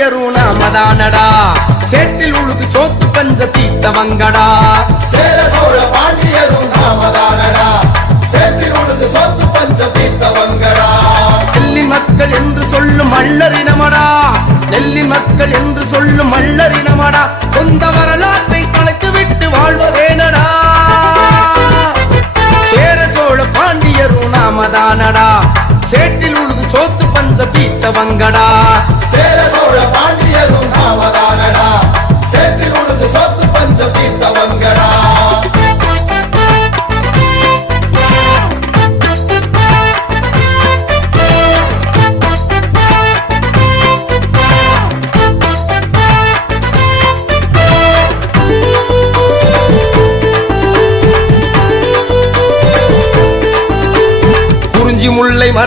பாண்டியரும் நாமதானடா சேற்றில் உழுது சோத்து பஞ்ச தீத்தவங்கடா சேர சோழ பாண்டியரும் நாமதானடா சேற்றில் உழுது சோத்து பஞ்ச தீத்தவங்கடா நெல்லின் மக்கள் என்று சொல்லும் மல்லரினமடா நெல்லின் மக்கள் என்று சொல்லும் மல்லரினமடா சொந்த வரலாற்றை கலைத்து விட்டு வாழ்வதேனடா சேர சோழ பாண்டியரும் நாமதானடா சேற்றில் உழுது சோத்து பஞ்ச தீத்தவங்கடா சேர சோழ பாண்டியரும் நாமதானடா